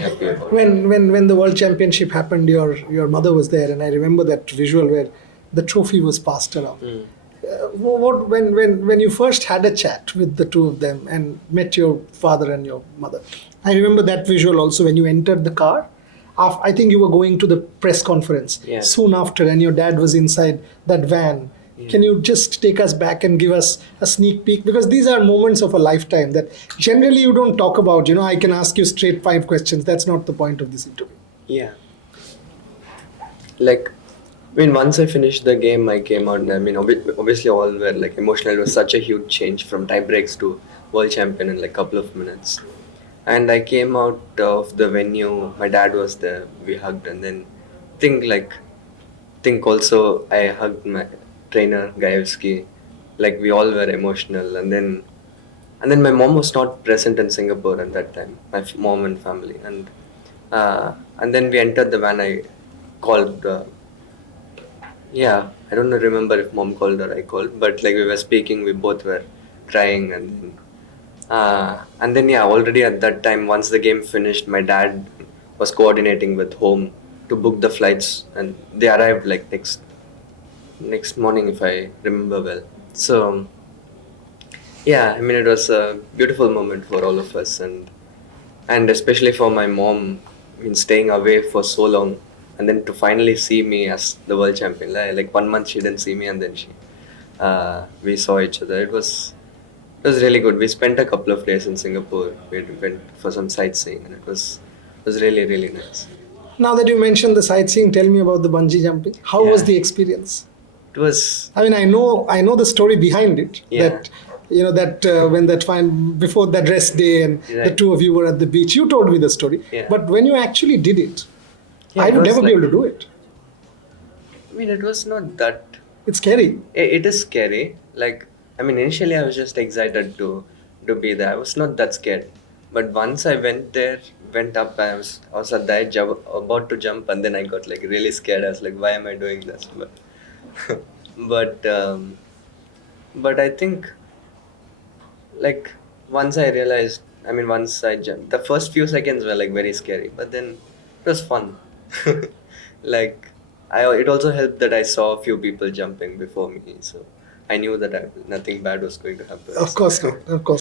happy about. When the World Championship happened, your mother was there, and I remember that visual where the trophy was passed around. When you first had a chat with the two of them and met your father and your mother, I remember that visual also when you entered the car. I think you were going to the press conference soon after, and your dad was inside that van. Can you just take us back and give us a sneak peek? Because these are moments of a lifetime that generally you don't talk about. I can ask you straight 5 questions. That's not the point of this interview. Yeah. Like, once I finished the game, I came out, and obviously all were like emotional. It was such a huge change from tie breaks to world champion in like a couple of minutes. And I came out of the venue, my dad was there, we hugged, and then think also I hugged my trainer, Gaevski. Like, we all were emotional, and then my mom was not present in Singapore at that time, my mom and family. And then we entered the van, I called, I don't remember if mom called or I called, but like we were speaking, we both were crying, and then already at that time, once the game finished, my dad was coordinating with home to book the flights, and they arrived like next morning, if I remember well. So it was a beautiful moment for all of us, and especially for my mom, staying away for so long, and then to finally see me as the world champion. Like 1 month she didn't see me, and then we saw each other. It was really good. We spent a couple of days in Singapore. We went for some sightseeing, and it was really, really nice. Now that you mentioned the sightseeing, tell me about the bungee jumping. How was the experience? It was. I know the story behind it. Yeah. When before that rest day and the two of you were at the beach, you told me the story. Yeah. But when you actually did it, I would never be able to do it. It was not that. It's scary. It is scary. Like, initially I was just excited to be there. I was not that scared. But once I went up, I was at the edge, about to jump, and then I got like really scared. I was like, why am I doing this? But I think, like, once I realized, once I jumped, the first few seconds were like very scary, but then it was fun. Like, it also helped that I saw a few people jumping before me, so I knew that nothing bad was going to happen. Of course not. Of course.